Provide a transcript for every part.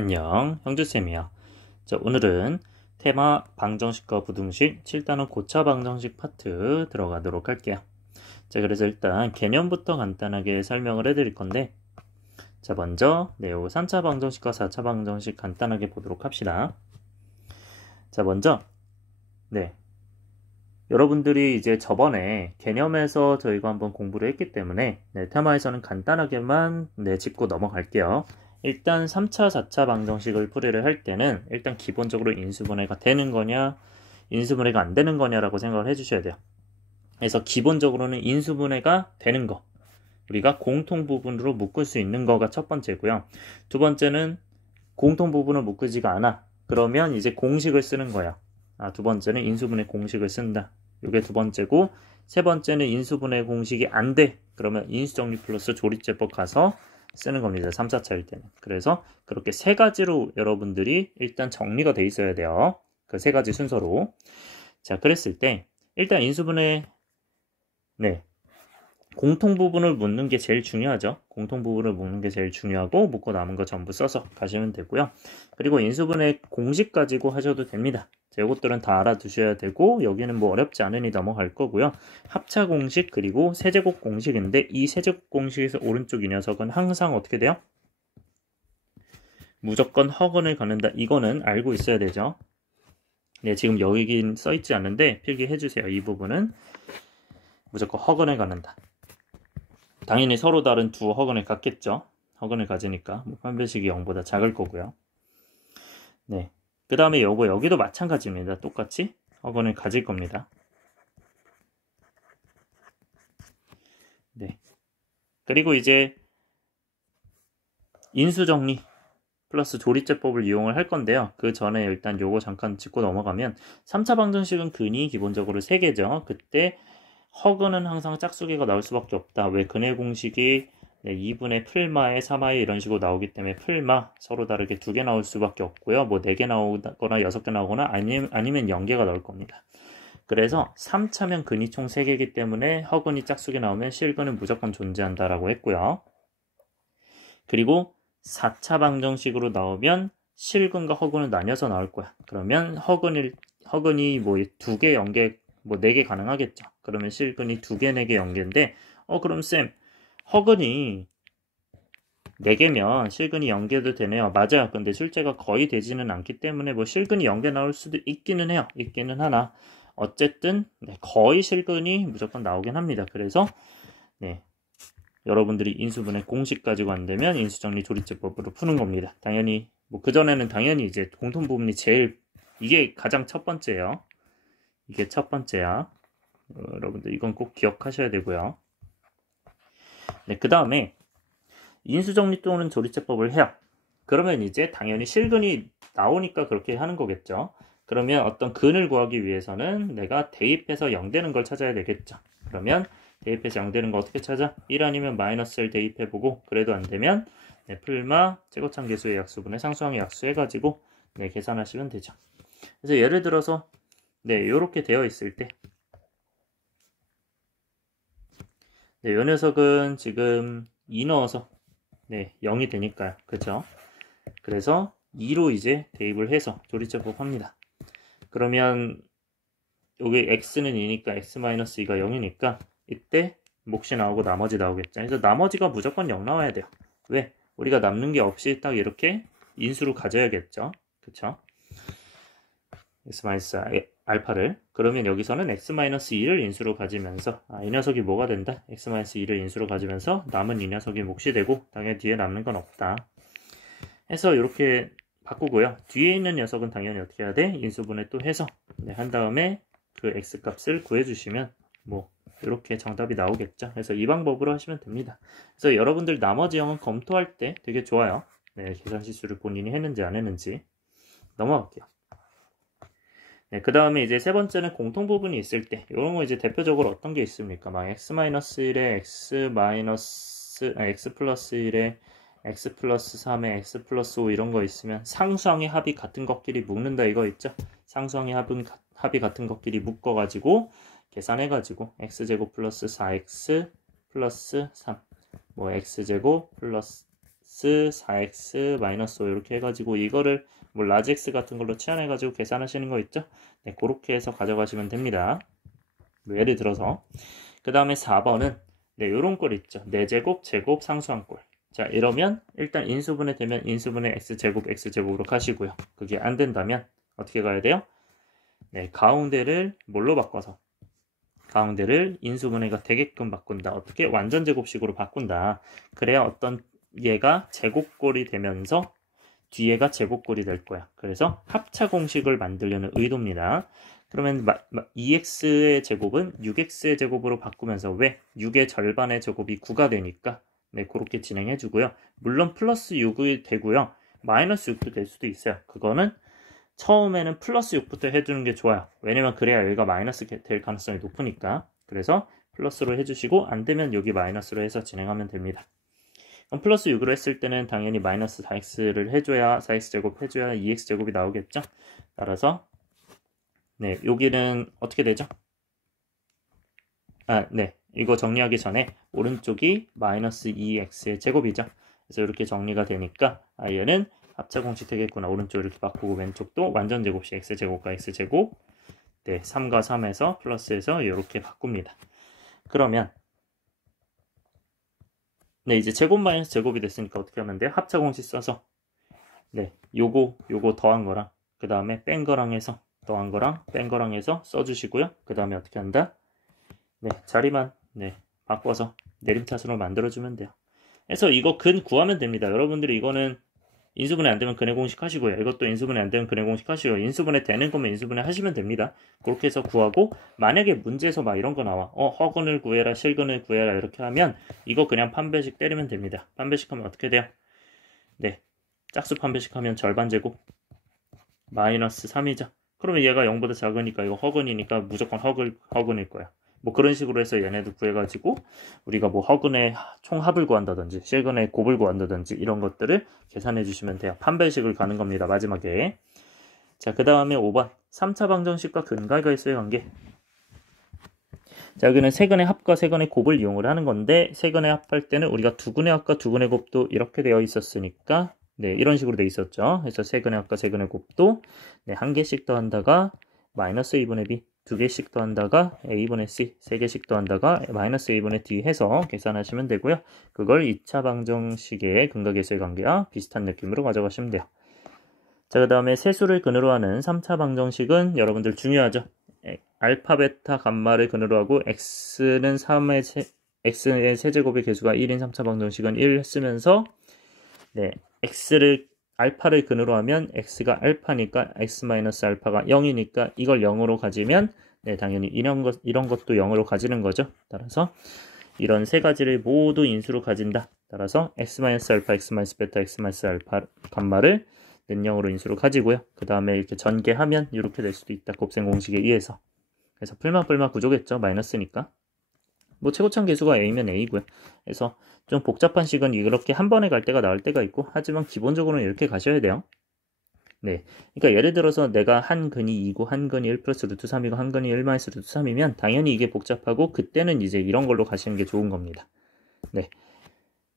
안녕, 형주쌤이야. 자, 오늘은 테마 방정식과 부등식 7단원 고차 방정식 파트 들어가도록 할게요. 자, 그래서 일단 개념부터 간단하게 설명을 해드릴 건데, 자, 먼저 요 3차 방정식과 4차 방정식 간단하게 보도록 합시다. 자, 먼저 여러분들이 이제 저번에 개념에서 저희가 한번 공부를 했기 때문에 테마에서는 간단하게만 짚고 넘어갈게요. 일단 3차, 4차 방정식을 풀이를 할 때는 일단 기본적으로 인수분해가 되는 거냐, 인수분해가 안 되는 거냐라고 생각을 해주셔야 돼요. 그래서 기본적으로는 인수분해가 되는 거, 우리가 공통 부분으로 묶을 수 있는 거가 첫 번째고요. 두 번째는 공통 부분을 묶이지가 않아. 그러면 이제 공식을 쓰는 거야. 두 번째는 인수분해 공식을 쓴다. 이게 두 번째고, 세 번째는 인수분해 공식이 안 돼. 그러면 인수정리 플러스 조립제법 가서 쓰는 겁니다. 3, 4차일 때는. 그래서 그렇게 세 가지로 여러분들이 일단 정리가 돼 있어야 돼요. 그 세 가지 순서로. 자, 그랬을 때 일단 인수분해 공통 부분을 묻는 게 제일 중요하죠. 공통 부분을 묻는 게 제일 중요하고 묻고 남은 거 전부 써서 가시면 되고요. 그리고 인수분해 공식 가지고 하셔도 됩니다. 자, 이것들은 다 알아두셔야 되고 여기는 뭐 어렵지 않으니 넘어갈 거고요. 합차 공식 그리고 세제곱 공식인데 이 세제곱 공식에서 오른쪽 이 녀석은 항상 어떻게 돼요? 무조건 허근을 갖는다. 이거는 알고 있어야 되죠. 네, 지금 여기긴 써있지 않는데 필기해주세요. 이 부분은 무조건 허근을 갖는다. 당연히 서로 다른 두 허근을 갖겠죠. 허근을 가지니까 판별식이 0보다 작을 거고요. 네, 그 다음에 여기도 마찬가지입니다. 똑같이 허근을 가질 겁니다. 네, 그리고 이제 인수정리 플러스 조립제법을 이용을 할 건데요. 그 전에 일단 요거 잠깐 짚고 넘어가면 3차 방정식은 근이 기본적으로 3개죠. 그때 허근은 항상 짝수개가 나올 수밖에 없다. 왜? 근의 공식이 2분의 풀마에 3마에 이런 식으로 나오기 때문에 풀마 서로 다르게 2개 나올 수밖에 없고요. 뭐 4개 나오거나 6개 나오거나 아니면 0개가 나올 겁니다. 그래서 3차면 근이 총 3개이기 때문에 허근이 짝수개 나오면 실근은 무조건 존재한다라고 했고요. 그리고 4차 방정식으로 나오면 실근과 허근은 나뉘어서 나올 거야. 그러면 허근이 뭐 2개, 0개, 뭐 4개 가능하겠죠. 그러면 실근이 2개, 4개, 0개인데 그럼 쌤 허근이 4개면 실근이 0개도 되네요. 맞아요. 근데 실제가 거의 되지는 않기 때문에 뭐 실근이 0개 나올 수도 있기는 해요. 있기는 하나 어쨌든 거의 실근이 무조건 나오긴 합니다. 그래서 여러분들이 인수분해 공식 가지고 안 되면 인수정리 조립제법으로 푸는 겁니다. 당연히 뭐 그전에는 당연히 이제 공통 부분이 이게 가장 첫 번째예요. 이게 첫 번째야. 여러분들 이건 꼭 기억하셔야 되고요. 네, 그 다음에 인수정리 또는 조립제법을 해요. 그러면 이제 당연히 실근이 나오니까 그렇게 하는 거겠죠. 그러면 어떤 근을 구하기 위해서는 내가 대입해서 0되는 걸 찾아야 되겠죠. 그러면 대입해서 0되는 거 어떻게 찾아? 1 아니면 마이너스를 대입해보고 그래도 안되면 풀마 최고참계수의 약수분의 상수항의 약수 해가지고 계산하시면 되죠. 그래서 예를 들어서 이렇게 되어 있을 때 요 녀석은 지금 2 넣어서 0이 되니까요. 그쵸? 그래서 2로 이제 대입을 해서 조립제법 합니다. 그러면 여기 x는 2니까 x-2가 0이니까 이때 몫이 나오고 나머지 나오겠죠. 그래서 나머지가 무조건 0 나와야 돼요. 왜? 우리가 남는 게 없이 딱 이렇게 인수로 가져야겠죠. 그쵸? x-알파를 그러면 여기서는 x-2를 인수로 가지면서 이 녀석이 뭐가 된다? x-2를 인수로 가지면서 남은 이 녀석이 몫이 되고 당연히 뒤에 남는 건 없다. 해서 이렇게 바꾸고요. 뒤에 있는 녀석은 당연히 어떻게 해야 돼? 인수분해 또 해서 한 다음에 그 x값을 구해주시면 뭐 이렇게 정답이 나오겠죠. 그래서 이 방법으로 하시면 됩니다. 그래서 여러분들 나머지 형은 검토할 때 되게 좋아요. 계산 실수를 본인이 했는지 안 했는지. 넘어갈게요. 그 다음에 이제 세 번째는 공통 부분이 있을 때 이런 거 이제 대표적으로 어떤 게 있습니까? 막 x-1에 x 플러스 1에 x 플러스 3에 x 플러스 5 이런 거 있으면 상수항의 합이 같은 것끼리 묶는다 이거 있죠? 상수항의 합이 같은 것끼리 묶어가지고 계산해가지고 x제곱 플러스 4x 플러스 3 뭐 x제곱 플러스 플러스 4x 마이너스 5 이렇게 해가지고 이거를 뭐 라지 x 같은 걸로 치환해가지고 계산하시는 거 있죠? 네, 그렇게 해서 가져가시면 됩니다. 뭐 예를 들어서 그 다음에 4번은 네, 요런 꼴 있죠. 4제곱, 제곱, 상수한 꼴. 자, 이러면 일단 인수분해 되면 인수분해 x제곱으로 가시고요. 그게 안 된다면 어떻게 가야 돼요? 네, 가운데를 뭘로 바꿔서? 가운데를 인수분해가 되게끔 바꾼다. 어떻게? 완전 제곱식으로 바꾼다. 그래야 어떤 얘가 제곱꼴이 되면서 뒤에가 제곱꼴이 될 거야. 그래서 합차 공식을 만들려는 의도입니다. 그러면 2x의 제곱은 6x의 제곱으로 바꾸면서 왜? 6의 절반의 제곱이 9가 되니까 네, 그렇게 진행해 주고요. 물론 플러스 6이 되고요. 마이너스 6도 될 수도 있어요. 그거는 처음에는 플러스 6부터 해주는 게 좋아요. 왜냐면 그래야 여기가 마이너스 될 가능성이 높으니까. 그래서 플러스로 해주시고 안 되면 여기 마이너스로 해서 진행하면 됩니다. 그럼 플러스 6으로 했을 때는 당연히 마이너스 4x를 해줘야 4x제곱 해줘야 2x제곱이 나오겠죠. 따라서 네, 여기는 어떻게 되죠? 네, 이거 정리하기 전에 오른쪽이 마이너스 2x의 제곱이죠. 그래서 이렇게 정리가 되니까 얘는 합차 공식 되겠구나. 오른쪽 이렇게 바꾸고 왼쪽도 완전 제곱식 x제곱과 x제곱 네, 3과 3에서 플러스해서 이렇게 바꿉니다. 그러면 네, 이제 제곱 마이너스 제곱이 됐으니까 어떻게 하면 돼요? 합차 공식 써서 네, 요거 더한 거랑 그 다음에 뺀 거랑 해서 더한 거랑 뺀 거랑 해서 써주시고요. 그 다음에 어떻게 한다? 네, 자리만 네, 바꿔서 내림차순으로 만들어주면 돼요. 그래서 이거 근 구하면 됩니다. 여러분들이 이거는 인수분해 안 되면 근해 공식 하시고요. 이것도 인수분해 안 되면 근해 공식 하시고요. 인수분해 되는 거면 인수분해 하시면 됩니다. 그렇게 해서 구하고 만약에 문제에서 막 이런 거 나와. 허근을 구해라, 실근을 구해라 이렇게 하면 이거 그냥 판별식 때리면 됩니다. 판별식 하면 어떻게 돼요? 네, 짝수 판별식 하면 절반 제곱 마이너스 3이죠. 그러면 얘가 0보다 작으니까 이거 허근이니까 무조건 허근일 거야. 뭐 그런 식으로 해서 얘네도 구해가지고 우리가 뭐 허근의 총합을 구한다든지 실근의 곱을 구한다든지 이런 것들을 계산해 주시면 돼요. 판별식을 가는 겁니다. 마지막에. 자, 그 다음에 5번 3차 방정식과 근각일수의 관계. 자, 여기는 세근의 합과 세근의 곱을 이용을 하는 건데 세근의 합할 때는 우리가 두근의 합과 두근의 곱도 이렇게 되어 있었으니까 네, 이런 식으로 되어 있었죠. 그래서 세근의 합과 세근의 곱도 네, 한 개씩 더한다가 마이너스 2분의 b 2개씩 더한다가 a분의 c 3개씩 더한다가 마이너스 a분의 d 해서 계산하시면 되고요. 그걸 2차 방정식의 근각일수의 관계와 비슷한 느낌으로 가져가시면 돼요. 자, 그 다음에 세수를 근으로 하는 3차 방정식은 여러분들 중요하죠. 알파, 베타, 감마를 근으로 하고 x는 x의 세제곱의 개수가 1인 3차 방정식은 1 했으면서 네, 알파를 근으로 하면 x가 알파니까 x-알파가 0이니까 이걸 0으로 가지면 네, 당연히 이런 것도 0으로 가지는 거죠. 따라서 이런 세 가지를 모두 인수로 가진다. 따라서 x-알파, x-베타, x-알파 감마를 는 0으로 인수로 가지고요. 그 다음에 이렇게 전개하면 이렇게 될 수도 있다. 곱셈 공식에 의해서. 그래서 풀마 구조겠죠. 마이너스니까. 뭐 최고참 개수가 a면 a고요. 그래서 좀 복잡한 식은 이렇게 한 번에 갈 때가 나을 때가 있고 하지만 기본적으로는 이렇게 가셔야 돼요. 네, 그러니까 예를 들어서 내가 한 근이 2고 한 근이 1 플러스 루트 3이고 한 근이 1 마이너스 루트 3이면 당연히 이게 복잡하고 그때는 이제 이런 걸로 가시는 게 좋은 겁니다. 네,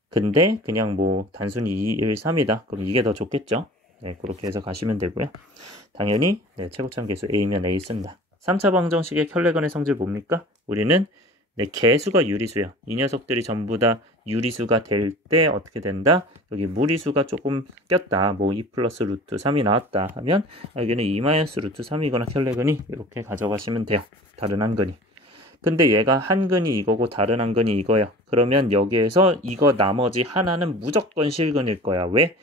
근데 그냥 뭐 단순히 2, 1, 3이다. 그럼 이게 더 좋겠죠. 네, 그렇게 해서 가시면 되고요. 당연히 네, 최고참 개수 a면 a 쓴다. 3차 방정식의 혈례근의 성질 뭡니까? 우리는 네, 개수가 유리수예요. 이 녀석들이 전부 다 유리수가 될 때 어떻게 된다? 여기 무리수가 조금 꼈다. 뭐 2 플러스 루트 3이 나왔다 하면 여기는 2 마이너스 루트 3이거나 혈례근이 이렇게 가져가시면 돼요. 다른 한 근이. 근데 얘가 한 근이 이거고 다른 한 근이 이거예요. 그러면 여기에서 이거 나머지 하나는 무조건 실근일 거야. 왜?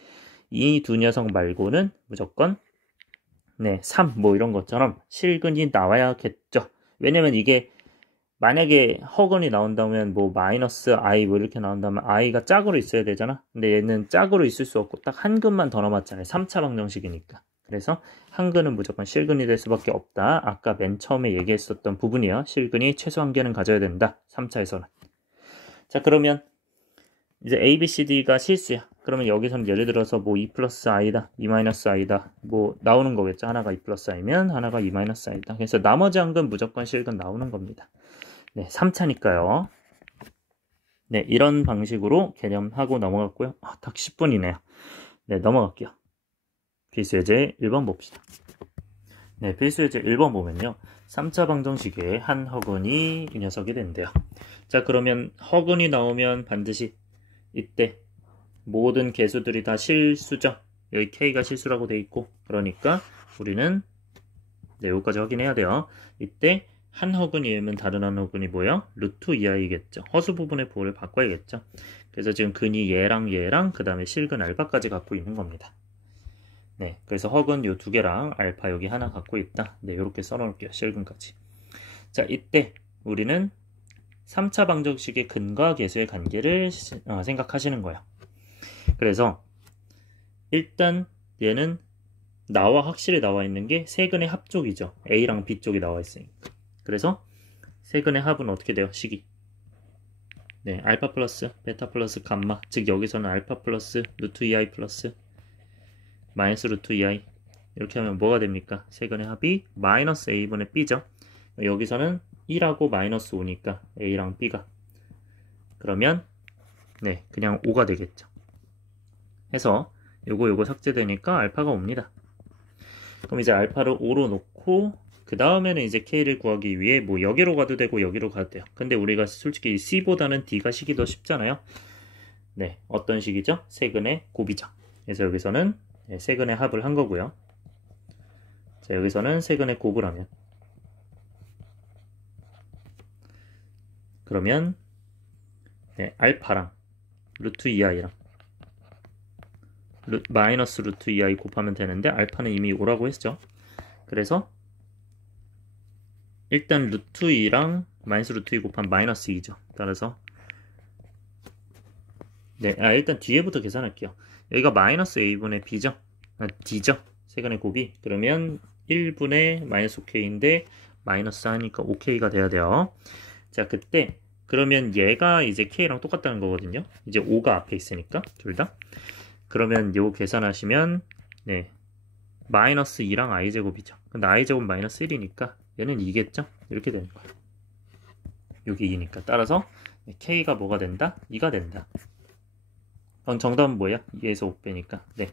이 두 녀석 말고는 무조건 네, 3 뭐 이런 것처럼 실근이 나와야겠죠. 왜냐면 이게 만약에 허근이 나온다면 뭐 마이너스 i 뭐 이렇게 나온다면 i가 짝으로 있어야 되잖아. 근데 얘는 짝으로 있을 수 없고 딱 한 근만 더 남았잖아요. 3차 방정식이니까. 그래서 한 근은 무조건 실근이 될 수밖에 없다. 아까 맨 처음에 얘기했었던 부분이요. 실근이 최소 한 개는 가져야 된다. 3차에서는. 자, 그러면 이제 a, b, c, d가 실수야. 그러면 여기서는 예를 들어서 뭐 2 플러스 i다, 2 마이너스 i다 뭐 나오는 거겠죠. 하나가 2 플러스 i면 하나가 2 마이너스 i다. 그래서 나머지 한 근 무조건 실근 나오는 겁니다. 네, 3차니까요. 네, 이런 방식으로 개념하고 넘어갔고요. 딱 10분이네요. 네, 넘어갈게요. 필수예제 1번 봅시다. 네, 필수예제 1번 보면요. 3차 방정식의 한 허근이 이 녀석이 된대요. 자, 그러면 허근이 나오면 반드시 이때 모든 개수들이 다 실수죠. 여기 K가 실수라고 돼 있고, 그러니까 우리는 네, 여기까지 확인해야 돼요. 이때 한 허근이면 다른 한 허근이 뭐야? 루트 2i겠죠. 허수 부분의 부호를 바꿔야겠죠. 그래서 지금 근이 얘랑 얘랑 그 다음에 실근 알파까지 갖고 있는 겁니다. 네, 그래서 허근 요 두 개랑 알파 여기 하나 갖고 있다. 네, 이렇게 써놓을게요. 실근까지. 자, 이때 우리는 3차 방정식의 근과 계수의 관계를 생각하시는 거예요. 그래서 일단 얘는 확실히 나와 있는 게 세근의 합쪽이죠. A랑 B쪽이 나와 있으니까. 그래서 세근의 합은 어떻게 돼요? 식이. 네, 알파 플러스 베타 플러스 감마. 즉 여기서는 알파 플러스 루트 2i 플러스 마이너스 루트 2i. 이렇게 하면 뭐가 됩니까? 세근의 합이 마이너스 a분의 b죠. 여기서는 1하고 마이너스 5니까 a랑 b가. 그러면 네, 그냥 5가 되겠죠. 해서 요거 삭제되니까 알파가 옵니다. 그럼 이제 알파를 5로 놓고 그 다음에는 이제 K를 구하기 위해 뭐 여기로 가도 되고 여기로 가도 돼요. 근데 우리가 솔직히 C보다는 D가 식이 더 쉽잖아요. 네, 어떤 식이죠? 세근의 곱이죠. 그래서 여기서는 세근의 합을 한 거고요. 자, 여기서는 세근의 곱을 하면 그러면 네, 알파랑 루트 2i랑 마이너스 루트 2i 곱하면 되는데 알파는 이미 5라고 했죠. 그래서 일단 루트 2랑 마이너스 루트 2 곱하면 마이너스 2죠. 따라서 네, 일단 뒤에부터 계산할게요. 여기가 마이너스 a분의 b죠. d죠. 세근의 곱이. 그러면 1분의 마이너스 5k인데 마이너스 하니까 5k가 돼야 돼요. 자, 그때 그러면 얘가 이제 k랑 똑같다는 거거든요. 이제 5가 앞에 있으니까 둘 다. 그러면 요거 계산하시면 네, 마이너스 2랑 i제곱이죠. 근데 i제곱 마이너스 1이니까 얘는 2겠죠? 이렇게 되는 거예요. 여기 2니까. 따라서 k가 뭐가 된다? 2가 된다. 그럼 정답은 뭐야? 2에서 5빼니까 네,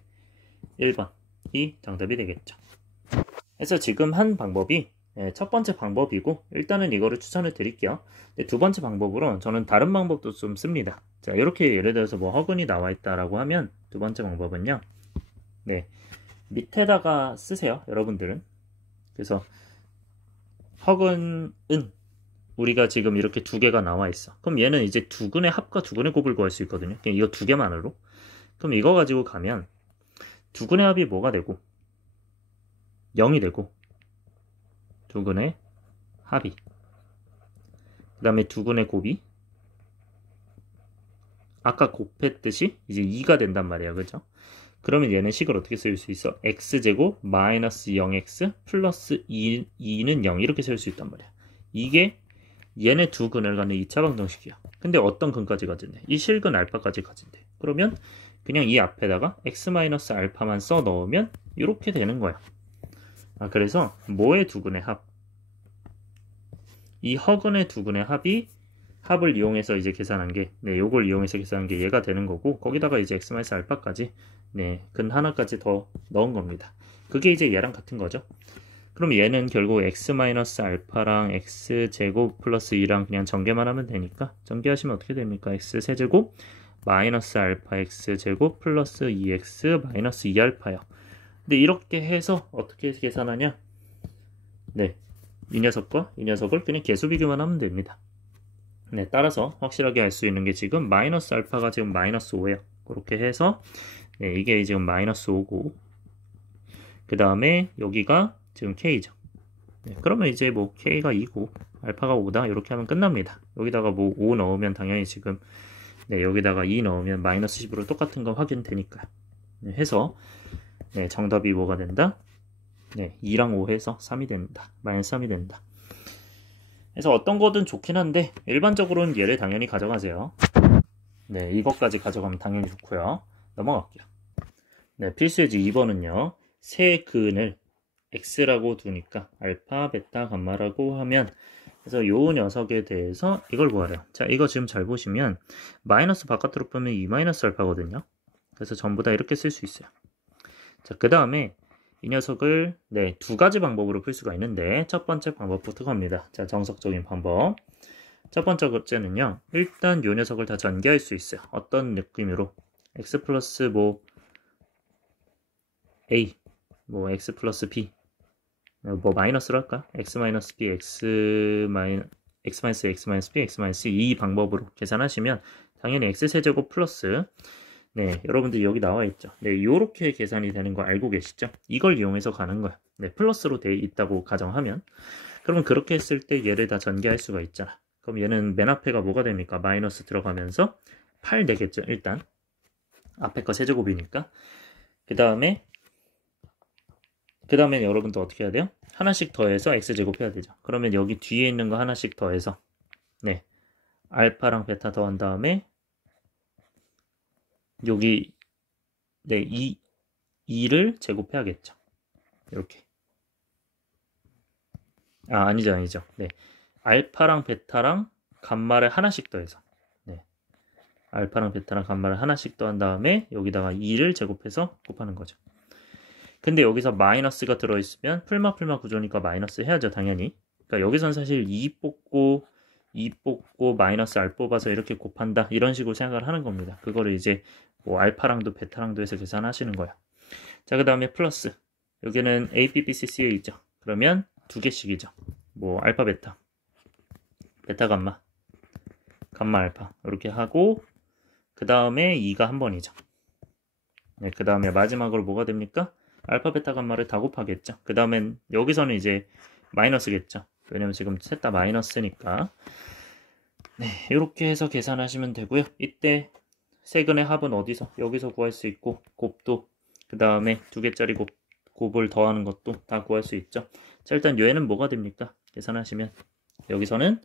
1번 이 정답이 되겠죠. 그래서 지금 한 방법이 첫 번째 방법이고 일단은 이거를 추천을 드릴게요. 두 번째 방법으로 저는 다른 방법도 좀 씁니다. 자, 이렇게 예를 들어서 뭐 허근이 나와 있다라고 하면 두 번째 방법은요. 네, 밑에다가 쓰세요. 여러분들은. 그래서 허근은 우리가 지금 이렇게 두 개가 나와 있어. 그럼 얘는 이제 두근의 합과 두근의 곱을 구할 수 있거든요. 그냥 이거 두 개만으로. 그럼 이거 가지고 가면 두근의 합이 뭐가 되고 0이 되고 두근의 합이 그 다음에 두근의 곱이 아까 곱했듯이 이제 2가 된단 말이야. 그죠? 그러면 얘는 식을 어떻게 쓸 수 있어? x제곱 마이너스 0x 플러스 2는 0 이렇게 쓸 수 있단 말이야. 이게 얘네 두 근을 갖는 2차 방정식이야. 근데 어떤 근까지 가진대? 이 실근 알파까지 가진대. 그러면 그냥 이 앞에다가 x 마이너스 알파만 써 넣으면 이렇게 되는 거야. 그래서 뭐의 두 근의 합? 이 허근의 두 근의 합이 합을 이용해서 이제 계산한 게 요걸 이용해서 계산한 게 얘가 되는 거고 거기다가 이제 x 마이너스 알파까지 근 하나까지 더 넣은 겁니다. 그게 이제 얘랑 같은 거죠. 그럼 얘는 결국 x 마이너스 알파랑 x 제곱 플러스 2랑 그냥 전개만 하면 되니까 전개하시면 어떻게 됩니까? x 세제곱 마이너스 알파 x 제곱 플러스 2x 마이너스 2알파요. 근데 이렇게 해서 어떻게 계산하냐? 네, 이 녀석과 이 녀석을 그냥 개수 비교만 하면 됩니다. 네, 따라서 확실하게 알 수 있는 게 지금 마이너스 알파가 지금 마이너스 5예요. 그렇게 해서 이게 지금 마이너스 5고 그 다음에 여기가 지금 k죠. 그러면 이제 뭐 k가 2고 알파가 5다 이렇게 하면 끝납니다. 여기다가 뭐 5 넣으면 당연히 지금 여기다가 2 넣으면 마이너스 10으로 똑같은 거 확인되니까 해서 정답이 뭐가 된다? 2랑 5 해서 3이 된다. 마이너스 3이 된다. 그래서 어떤 거든 좋긴 한데 일반적으로는 얘를 당연히 가져가세요. 이것까지 가져가면 당연히 좋고요. 넘어갈게요. 필수예제 2번은요. 세 근을 x라고 두니까 알파, 베타, 감마라고 하면 그래서 요 녀석에 대해서 이걸 구하래요. 자, 이거 지금 잘 보시면 마이너스 바깥으로 빼면 2 마이너스 알파거든요. 그래서 전부 다 이렇게 쓸 수 있어요. 자, 그 다음에 이 녀석을 두 가지 방법으로 풀 수가 있는데 첫 번째 방법부터 갑니다. 자, 정석적인 방법. 첫 번째는요. 일단 요 녀석을 다 전개할 수 있어요. 어떤 느낌으로? x 플러스 뭐 a, 뭐 x 플러스 b, 뭐 마이너스로 할까? x 마이너스 b, x 마이너스 x 마이너스 b, x 마이너스 이 방법으로 계산하시면 당연히 x 세제곱 플러스 여러분들 여기 나와 있죠. 요렇게 계산이 되는 거 알고 계시죠? 이걸 이용해서 가는 거야. 플러스로 돼 있다고 가정하면 그러면 그렇게 했을 때 얘를 다 전개할 수가 있잖아. 그럼 얘는 맨 앞에가 뭐가 됩니까? 마이너스 들어가면서 8 되겠죠. 일단 앞에 거 세제곱이니까. 그 다음에 여러분도 어떻게 해야 돼요? 하나씩 더해서 x제곱 해야 되죠. 그러면 여기 뒤에 있는 거 하나씩 더해서 알파랑 베타 더한 다음에 여기 2를 제곱해야겠죠. 이렇게. 아니죠. 알파랑 베타랑 감마를 하나씩 더해서 알파랑 베타랑 감마를 하나씩 더한 다음에 여기다가 2를 제곱해서 곱하는 거죠. 근데 여기서 마이너스가 들어있으면 풀마 구조니까 마이너스 해야죠, 당연히. 그러니까 여기선 사실 2 뽑고 마이너스 R 뽑아서 이렇게 곱한다 이런 식으로 생각을 하는 겁니다. 그거를 이제 뭐 알파랑도 베타랑도 해서 계산하시는 거야. 자, 그 다음에 플러스. 여기는 A, B, B, C, C에 있죠. 그러면 두 개씩이죠. 뭐 알파 베타, 베타 감마, 감마 알파 이렇게 하고 그 다음에 2가 한 번이죠. 그 다음에 마지막으로 뭐가 됩니까? 알파 베타 감마를 다 곱하겠죠. 그 다음엔 여기서는 이제 마이너스겠죠. 왜냐면 지금 셋 다 마이너스니까. 이렇게 해서 계산하시면 되고요. 이때 세근의 합은 어디서? 여기서 구할 수 있고 곱도 그 다음에 두 개짜리 곱을 더하는 것도 다 구할 수 있죠. 자, 일단 얘는 뭐가 됩니까? 계산하시면 여기서는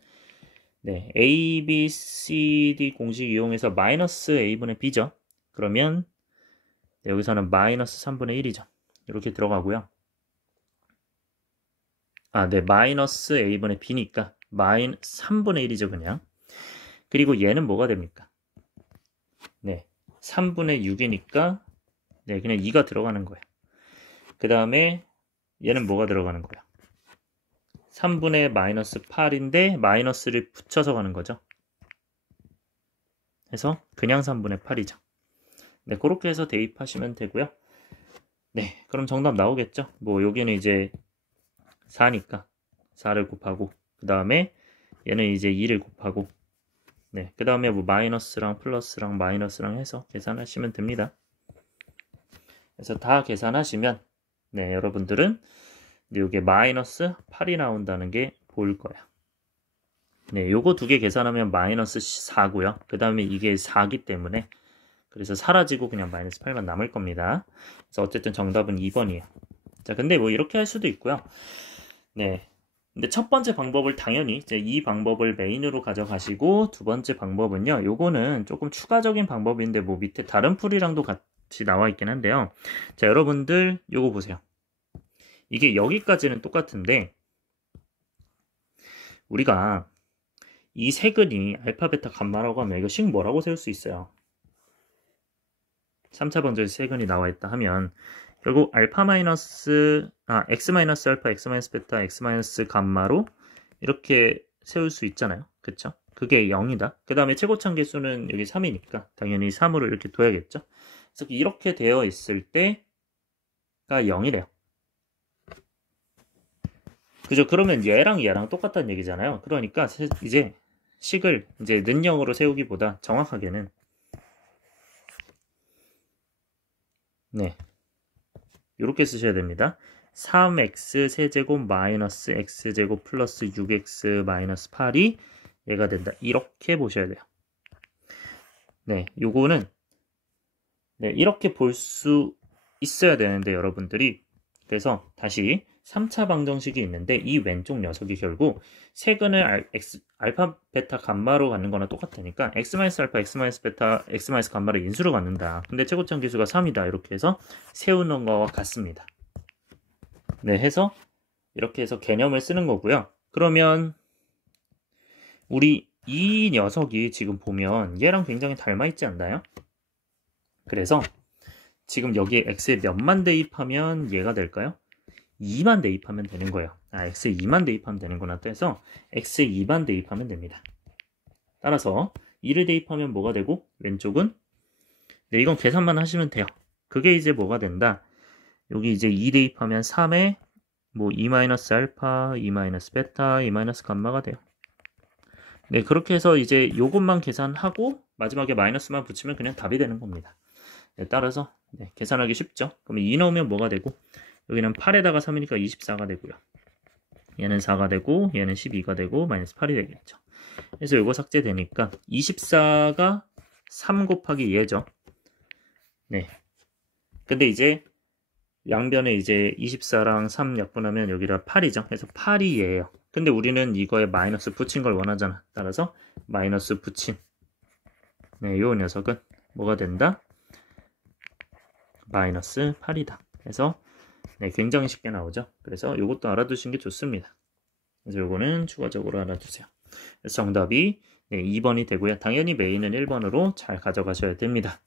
A, B, C, D 공식 이용해서 마이너스 A분의 B죠. 그러면 여기서는 마이너스 3분의 1이죠. 이렇게 들어가고요. 마이너스 A분의 B니까 3분의 1이죠, 그냥. 그리고 얘는 뭐가 됩니까? 3분의 6이니까 그냥 2가 들어가는 거예요. 그 다음에 얘는 뭐가 들어가는 거야? 3분의 마이너스 8인데 마이너스를 붙여서 가는 거죠. 해서 그냥 3분의 8이죠. 그렇게 해서 대입하시면 되고요. 그럼 정답 나오겠죠? 뭐 여기는 이제 4니까 4를 곱하고 그 다음에 얘는 이제 2를 곱하고 그 다음에 뭐 마이너스랑 플러스랑 마이너스랑 해서 계산하시면 됩니다. 그래서 다 계산하시면 여러분들은 이게 마이너스 8이 나온다는 게 보일 거예요. 요거 두 개 계산하면 마이너스 4고요. 그 다음에 이게 4기 때문에 그래서 사라지고 그냥 마이너스 8만 남을 겁니다. 그래서 어쨌든 정답은 2번이에요. 자, 근데 뭐 이렇게 할 수도 있고요. 근데 첫 번째 방법을 당연히 이제 이 방법을 메인으로 가져가시고 두 번째 방법은요. 요거는 조금 추가적인 방법인데 뭐 밑에 다른 풀이랑도 같이 나와 있긴 한데요. 자, 여러분들 요거 보세요. 이게 여기까지는 똑같은데 우리가 이 세근이 알파, 베타, 감마라고 하면 이거 식 뭐라고 세울 수 있어요? 3차 번째 세근이 나와 있다 하면 결국 알파 마이너스 x 마이너스 알파, x 마이너스 베타, x 마이너스 감마로 이렇게 세울 수 있잖아요. 그쵸? 그게 0이다. 그 다음에 최고참 개수는 여기 3이니까 당연히 3으로 이렇게 둬야겠죠. 그래서 이렇게 되어 있을 때가 0이래요. 그죠? 그러면 얘랑 똑같다는 얘기잖아요. 그러니까 이제 식을 이제 는형으로 세우기보다 정확하게는 이렇게 쓰셔야 됩니다. 3x 세제곱 마이너스 x제곱 플러스 6x 마이너스 8이 얘가 된다. 이렇게 보셔야 돼요. 요거는 이렇게 볼 수 있어야 되는데 여러분들이 그래서 다시 3차 방정식이 있는데 이 왼쪽 녀석이 결국 세근을 알파, 베타, 감마로 갖는 거나 똑같으니까 x-알파, x-베타, x-감마를 인수로 갖는다. 근데 최고점 기수가 3이다. 이렇게 해서 세우는 거와 같습니다. 해서 이렇게 해서 개념을 쓰는 거고요. 그러면 우리 이 녀석이 지금 보면 얘랑 굉장히 닮아 있지 않나요? 그래서 지금 여기에 x에 몇만 대입하면 얘가 될까요? 2만 대입하면 되는 거예요. x에 2만 대입하면 되는구나. 해서 x에 2만 대입하면 됩니다. 따라서 2를 대입하면 뭐가 되고 왼쪽은 네, 이건 계산만 하시면 돼요. 그게 이제 뭐가 된다. 여기 이제 2 대입하면 3에 뭐 2-알파, 2-베타, 2-감마가 돼요. 네, 그렇게 해서 이제 요것만 계산하고 마지막에 마이너스만 붙이면 그냥 답이 되는 겁니다. 네, 따라서 네, 계산하기 쉽죠. 그럼 2 넣으면 뭐가 되고 여기는 8에다가 3이니까 24가 되고요. 얘는 4가 되고 얘는 12가 되고 마이너스 8이 되겠죠. 그래서 요거 삭제되니까 24가 3 곱하기 얘죠. 네. 근데 이제 양변에 이제 24랑 3 약분하면 여기가 8이죠. 그래서 8이 얘예요. 근데 우리는 이거에 마이너스 붙인 걸 원하잖아. 따라서 마이너스 붙인 네, 요 녀석은 뭐가 된다? 마이너스 8이다. 그래서 네, 굉장히 쉽게 나오죠. 그래서 이것도 알아두시는 게 좋습니다. 그래서 요거는 추가적으로 알아두세요. 그래서 정답이 네, 2번이 되고요. 당연히 메인은 1번으로 잘 가져가셔야 됩니다.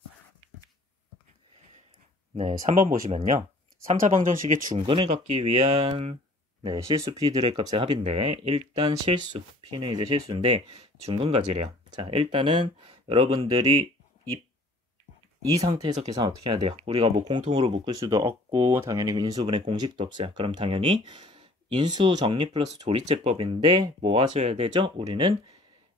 네, 3번 보시면요. 3차 방정식의 중근을 갖기 위한 네, 실수 P들의 값의 합인데 일단 실수, P는 이제 실수인데 중근 가지래요. 자, 일단은 여러분들이 이 상태에서 계산 어떻게 해야 돼요? 우리가 뭐 공통으로 묶을 수도 없고 당연히 인수분해 공식도 없어요. 그럼 당연히 인수 정리 플러스 조리제법인데 뭐 하셔야 되죠? 우리는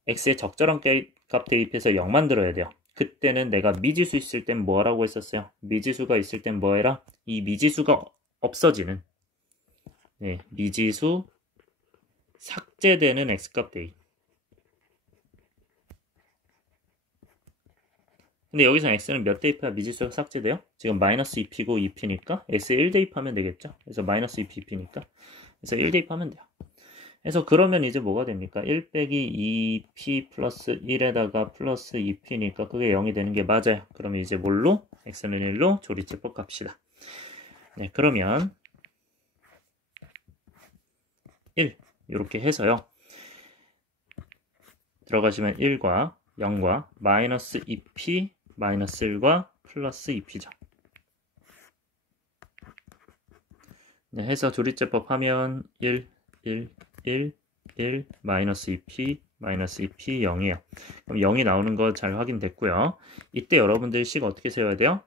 x의 적절한 값 대입해서 0 만들어야 돼요. 그때는 내가 미지수 있을 땐 뭐 하라고 했었어요? 미지수가 있을 땐 뭐 해라? 이 미지수가 없어지는 네, 미지수 삭제되는 x값 대입. 근데 여기서 x는 몇 대입해야 미지수가 삭제돼요? 지금 마이너스 2p고 2p니까 x에 1 대입하면 되겠죠? 그래서 마이너스 2p니까 그래서 1 대입하면 돼요. 그래서 그러면 이제 뭐가 됩니까? 1 빼기 2p 플러스 1에다가 플러스 2p니까 그게 0이 되는 게 맞아요. 그러면 이제 뭘로? x는 1로 조리제법 갑시다. 네, 그러면 1 이렇게 해서요. 들어가시면 1과 0과 마이너스 2p 마이너스 1과 플러스 2p죠. 네, 해서 조리제법 하면 1, 1, 1, 1, 마이너스 2p, 마이너스 2p 0이에요. 그럼 0이 나오는 거 잘 확인됐고요. 이때 여러분들 식 어떻게 세워야 돼요?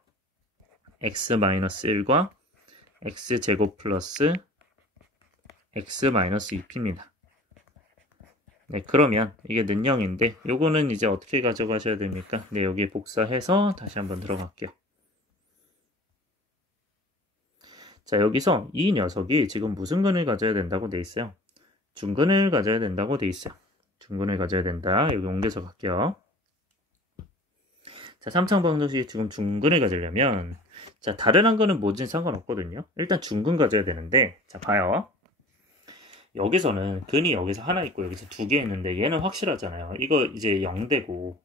x 마이너스 1과 x제곱 플러스 x 마이너스 2p입니다. 네, 그러면 이게 는0인데 요거는 이제 어떻게 가져가셔야 됩니까? 네, 여기에 복사해서 다시 한번 들어갈게요. 자, 여기서 이 녀석이 지금 무슨 근을 가져야 된다고 돼 있어요? 중근을 가져야 된다고 돼 있어요. 중근을 가져야 된다. 여기 옮겨서 갈게요. 자, 3차 방정식이 지금 중근을 가지려면 자, 다른 한 근은 뭐든 상관없거든요. 일단 중근 가져야 되는데 자, 봐요. 여기서는 근이 여기서 하나 있고 여기서 2개 있는데 얘는 확실하잖아요. 이거 이제 0되고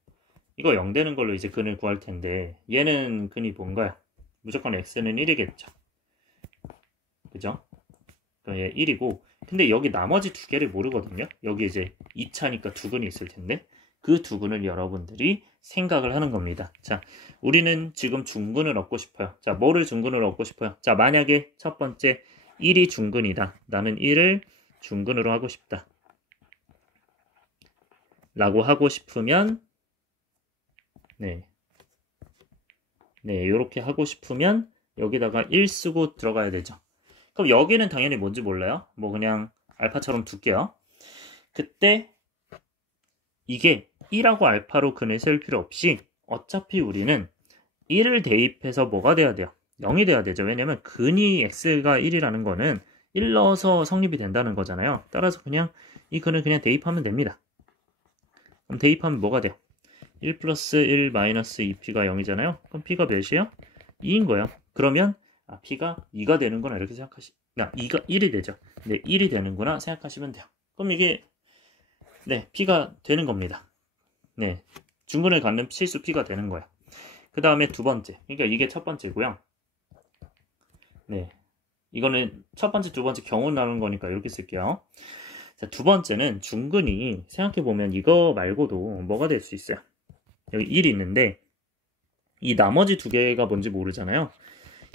이거 0 되는 걸로 이제 근을 구할 텐데 얘는 근이 뭔가요? 무조건 x는 1이겠죠. 그죠? 그럼 얘 1이고 근데 여기 나머지 2개를 모르거든요. 여기 이제 2차니까 2근이 있을 텐데 그 2근을 여러분들이 생각을 하는 겁니다. 자, 우리는 지금 중근을 얻고 싶어요. 자, 뭐를 중근을 얻고 싶어요? 자, 만약에 첫 번째 1이 중근이다. 나는 1을 중근으로 하고 싶다. 라고 하고 싶으면 네, 이렇게 하고 싶으면 여기다가 1 쓰고 들어가야 되죠. 그럼 여기는 당연히 뭔지 몰라요. 뭐 그냥 알파처럼 둘게요. 그때 이게 1하고 알파로 근을 세울 필요 없이 어차피 우리는 1을 대입해서 뭐가 돼야 돼요? 0이 돼야 되죠. 왜냐면 근이 x가 1이라는 거는 1 넣어서 성립이 된다는 거잖아요. 따라서 그냥 이 근을 그냥 대입하면 됩니다. 그럼 대입하면 뭐가 돼요? 1 플러스 1 마이너스 2p가 0이잖아요. 그럼 p가 몇이에요? 2인 거예요. 그러면 p가 2가 되는구나 이렇게 생각하시면 2가 1이 되죠. 네, 1이 되는구나 생각하시면 돼요. 그럼 이게 네, p가 되는 겁니다. 네, 중근을 갖는 실수 p가 되는 거예요. 그 다음에 두 번째, 그러니까 이게 첫 번째고요. 네, 이거는 첫 번째, 두 번째 경우 나누는 거니까 이렇게 쓸게요. 자, 두 번째는 중근이 생각해보면 이거 말고도 뭐가 될 수 있어요. 여기 1이 있는데 이 나머지 두 개가 뭔지 모르잖아요.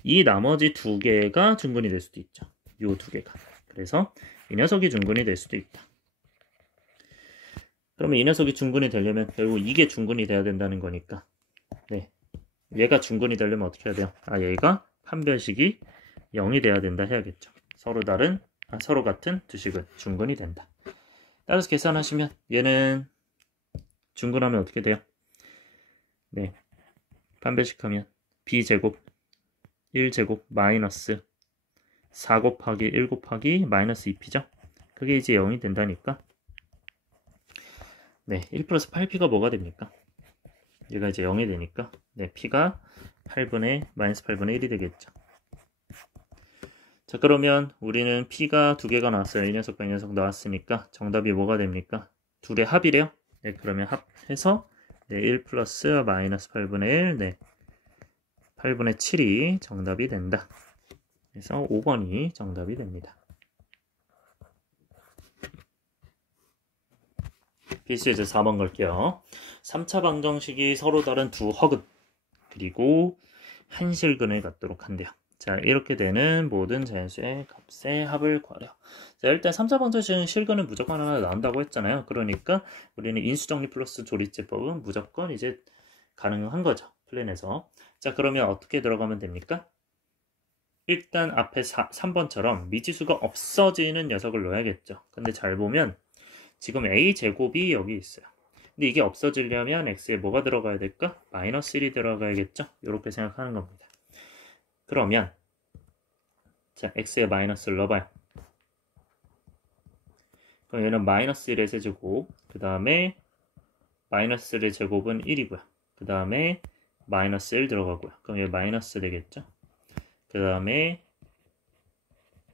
이 나머지 두 개가 중근이 될 수도 있죠. 요 두 개가. 그래서 이 녀석이 중근이 될 수도 있다. 그러면 이 녀석이 중근이 되려면 결국 이게 중근이 돼야 된다는 거니까 네, 얘가 중근이 되려면 어떻게 해야 돼요? 얘가 판별식이 0이 돼야 된다 해야겠죠. 서로 같은 두 식은 중근이 된다. 따라서 계산하시면 얘는 중근하면 어떻게 돼요? 네, 판별식하면 b제곱 1제곱 마이너스 4 곱하기 1 곱하기 마이너스 2p죠. 그게 이제 0이 된다니까 네, 1 플러스 8p가 뭐가 됩니까? 얘가 이제 0이 되니까 네, p가 8분의 마이너스 8분의 1이 되겠죠. 자, 그러면 우리는 p가 두 개가 나왔어요. 이 녀석과 이 녀석 나왔으니까 정답이 뭐가 됩니까? 둘의 합이래요. 네, 그러면 합해서 네, 1 플러스 마이너스 8분의 1 네, 8분의 7이 정답이 된다. 그래서 5번이 정답이 됩니다. 필수예제 4번 걸게요. 3차 방정식이 서로 다른 두 허근 그리고 한 실근을 갖도록 한대요. 자, 이렇게 되는 모든 자연수의 값의 합을 구하래요. 자, 일단 3차 방정식은 실근은 무조건 하나 나온다고 했잖아요. 그러니까 우리는 인수정리 플러스 조리제법은 무조건 이제 가능한 거죠. 플랜에서. 자, 그러면 어떻게 들어가면 됩니까? 일단 앞에 3번처럼 미지수가 없어지는 녀석을 넣어야겠죠. 근데 잘 보면 지금 a제곱이 여기 있어요. 근데 이게 없어지려면 x에 뭐가 들어가야 될까? 마이너스 1이 들어가야겠죠? 이렇게 생각하는 겁니다. 그러면 자, x에 마이너스를 넣어봐요. 그럼 얘는 마이너스 1의 세제곱, 그 다음에 마이너스 1의 제곱은 1이고요. 그 다음에 마이너스 1 들어가고요. 그럼 얘 마이너스 되겠죠? 그 다음에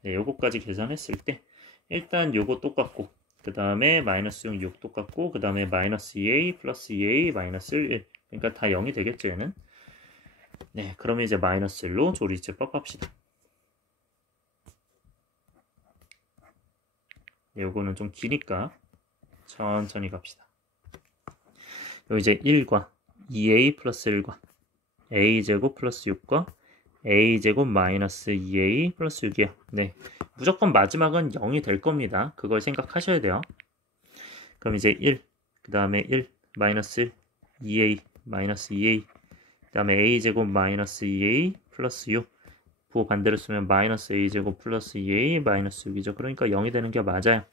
네, 요거까지 계산했을 때 일단 요거 똑같고 그 다음에 마이너스 6 똑같고 그 다음에 마이너스 2a 플러스 2a 마이너스 1 그러니까 다 0이 되겠죠 얘는. 네, 그러면 이제 마이너스 1로 조리제법 합시다. 네, 요거는 좀 기니까 천천히 갑시다. 요 이제 1과 2a 플러스 1과 a제곱 플러스 6과 a제곱 마이너스 2a 플러스 6이에요. 네, 무조건 마지막은 0이 될 겁니다. 그걸 생각하셔야 돼요. 그럼 이제 1, 그 다음에 1, 마이너스 1, 2a, 마이너스 2a, 그 다음에 a제곱 마이너스 2a 플러스 6 부호 반대로 쓰면 마이너스 a제곱 플러스 2a 마이너스 6이죠. 그러니까 0이 되는 게 맞아요.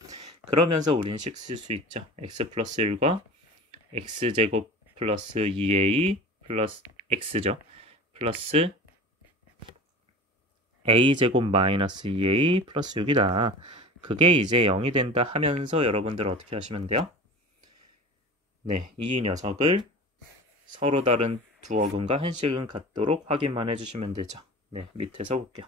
그러면서 우리는 식 쓸 수 있죠. x 플러스 1과 x제곱 플러스 2a 플러스 x죠. 플러스 a제곱 마이너스 2a 플러스 6이다. 그게 이제 0이 된다 하면서 여러분들 어떻게 하시면 돼요? 네, 이 녀석을 서로 다른 두 어근과 한 식은 같도록 확인만 해주시면 되죠. 네, 밑에서 볼게요.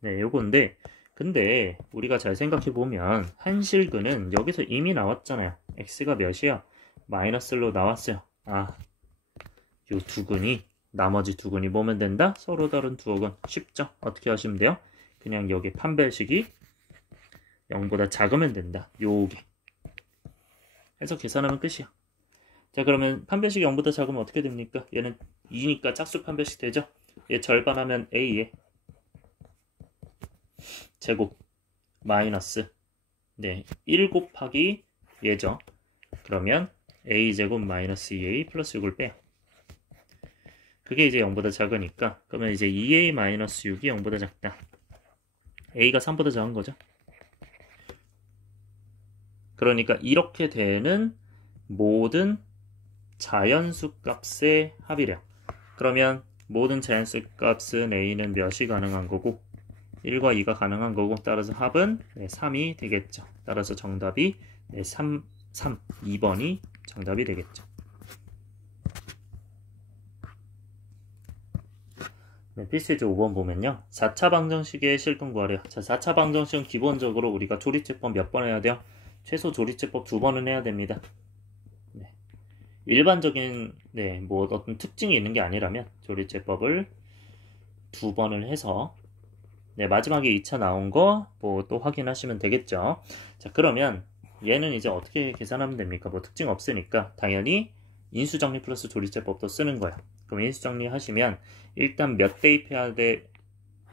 네, 요건데 근데 우리가 잘 생각해보면 한실근은 여기서 이미 나왔잖아요. x가 몇이야? 마이너스 1로 나왔어요. 요 두 근이 나머지 두 근이 뭐면 된다? 서로 다른 두 어근. 쉽죠? 어떻게 하시면 돼요? 그냥 여기 판별식이 0보다 작으면 된다. 요게 해서 계산하면 끝이야. 자, 그러면 판별식이 0보다 작으면 어떻게 됩니까? 얘는 2니까 짝수 판별식 되죠? 얘 절반하면 a에 제곱 마이너스 네, 1 곱하기 얘죠. 그러면 a제곱 마이너스 2a 플러스 6을 빼요. 그게 이제 0보다 작으니까 그러면 이제 2a 마이너스 6이 0보다 작다. a가 3보다 작은 거죠. 그러니까 이렇게 되는 모든 자연수 값의 합이래요. 그러면 모든 자연수 값은 a는 몇이 가능한 거고 1과 2가 가능한 거고 따라서 합은 3이 되겠죠. 따라서 정답이 2번이 정답이 되겠죠. 네, 필수예제 5번 보면요. 4차 방정식의 실근 구하래요. 자, 4차 방정식은 기본적으로 우리가 조리제법 몇 번 해야 돼요? 최소 조리제법 2번은 해야 됩니다. 네. 일반적인 뭐 어떤 특징이 있는 게 아니라면 조리제법을 2번을 해서 네, 마지막에 2차 나온 거 뭐 또 확인하시면 되겠죠. 자, 그러면 얘는 이제 어떻게 계산하면 됩니까? 뭐 특징 없으니까 당연히 인수정리 플러스 조리제법도 쓰는 거야. 그럼 인수정리 하시면 일단 몇 대입해야 돼?